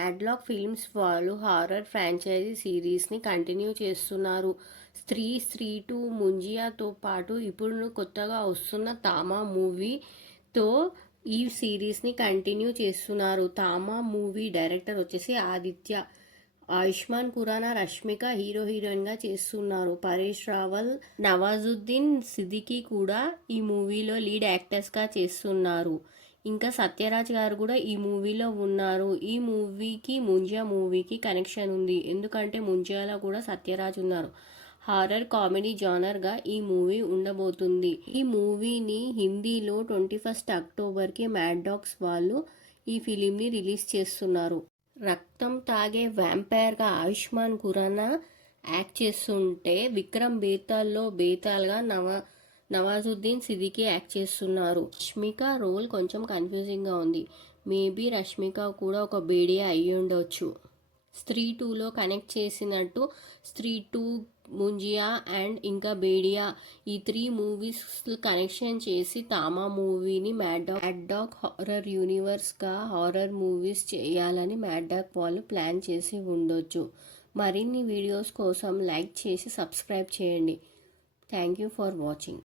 యాడ్లాక్ films వాళ్ళు horror franchise సిరీస్ని continue చేస్తున్నారు. స్త్రీ 2 ముంజియాతో పాటు ఇప్పుడు కొత్తగా వస్తున్న తామా మూవీతో ఈ సిరీస్ని కంటిన్యూ చేస్తున్నారు. తామా మూవీ డైరెక్టర్ వచ్చేసి ఆదిత్య. ఆయుష్మాన్ ఖురానా, రష్మిక హీరోయిన్గా చేస్తున్నారు. పరేష్ రావల్, నవాజుద్దీన్ సిద్దికీ కూడా ఈ మూవీలో లీడ్ యాక్టర్స్గా చేస్తున్నారు. ఇంకా సత్యరాజ్ గారు కూడా ఈ మూవీలో ఉన్నారు. ఈ మూవీకి ముంజియా మూవీకి కనెక్షన్ ఉంది. ఎందుకంటే ముంజియాలో కూడా సత్యరాజ్ ఉన్నారు. హారర్ కామెడీ జానర్గా ఈ మూవీ ఉండబోతుంది. ఈ మూవీని హిందీలో 21 అక్టోబర్కి మ్యాడ్ డాగ్స్ వాళ్ళు ఈ ఫిలింని రిలీజ్ చేస్తున్నారు. రక్తం తాగే వ్యాంపైర్గా ఆయుష్మాన్ ఖురానా యాక్ట్ చేస్తుంటే విక్రమ్ బేతాల్లో బేతాల్గా నవాజుద్దీన్ సిద్దికీ యాక్ట్ చేస్తున్నారు. రష్మిక రోల్ కొంచెం కన్ఫ్యూజింగ్గా ఉంది. మేబీ రష్మిక కూడా ఒక బేడియా అయ్యి ఉండొచ్చు. స్త్రీ 2లో కనెక్ట్ చేసినట్టు స్త్రీ 2, ముంజియా అండ్ ఇంకా బేడియా ఈ 3 మూవీస్ కనెక్షన్ చేసి తామా మూవీని మ్యాడ్ డాగ్ హారర్ యూనివర్స్గా హారర్ మూవీస్ చేయాలని మ్యాడ్ డాగ్ వాళ్ళు ప్లాన్ చేసి ఉండొచ్చు. మరిన్ని వీడియోస్ కోసం లైక్ చేసి సబ్స్క్రైబ్ చేయండి. Thank you for watching.